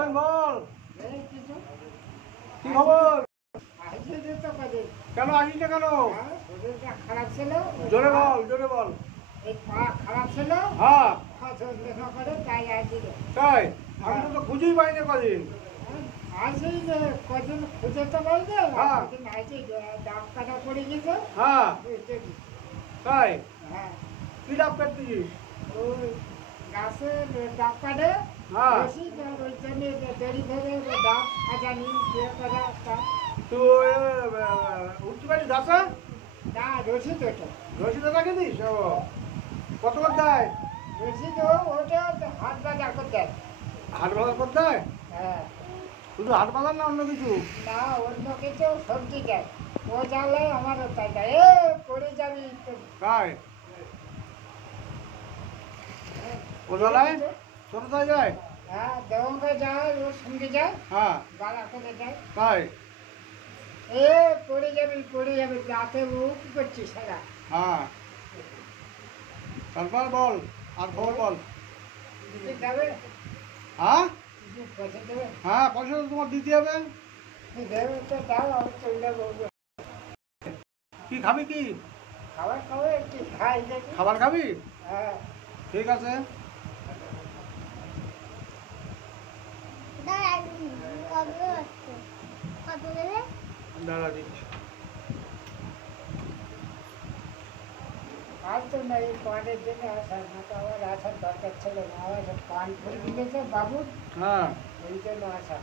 নরেন বল, কি খবর? কেন আসিস না কেন? খারাপ ছিল, জোরে বল, জোরে বল। এই পা খারাপ ছিল, হ্যাঁ করে তাই আসছিল। তাই, আমি তো খুঁজেই পাই না কদিন। আসি যে কদিন খুঁজে তো বলছে, হ্যাঁ। কদিন আসি ডাব কাটা পড়ে গেছে। হ্যাঁ তাই, হ্যাঁ, কি ডাব কাটতেছিস? ওই গাছের ডাব কাটে হ্যাঁ। বেশি, ওই জন্য দেরি ধরে ডাব খাজানি বিয়ে করা তা। তুই উঠতে পারিস গাছে? না রসিদ ওটা, রসিদে রাখে দিস? ও, কত করে দেয়? রসিদ ওটা হাত বাজার করতে হয়। হাট বাজার করতে দেয়? হ্যাঁ, শুধু হাট বাজার না অন্য কিছু? না অন্য কিছু সবজি দেয়। ও জানলে আমারও তাই দেয়। এ পড়ে যাবি তো। তাই, ওজলায় ছোটদায় যায়? হ্যাঁ, দেওয়া যায়, ওর সঙ্গে যায়, হ্যাঁ বালা করে যায়। তাই, এ পড়ে যাবি রাতে ও কি করছিস সারা? হ্যাঁ। তারপর বল, আর খবর বল। কিছু দেবে? হ্যাঁ কিছু পয়সা দেবে? হ্যাঁ, পয়সা তো তোমার দিতে হবে। দেবে তো দাও, আমি চলে যাবো। কি খাবি কি? খাবার খাবো, একটু খাই দেখি। খাবার খাবি? হ্যাঁ, ঠিক আছে। দাঁড়া দিচ্ছি। আর তো না, এই পানের জন্য আসার না, তো আমার আসার দরকার ছিল না। আমার পান ফুল দিয়েছে বাবুর, হ্যাঁ, এই জন্য আসা।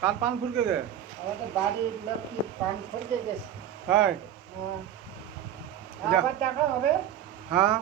কার পান ফুলকে গে? আমাদের বাড়ির লোক কি পান ফুলতে গেছে। তাই, হ্যাঁ, যা। আবার দেখা হবে। হ্যাঁ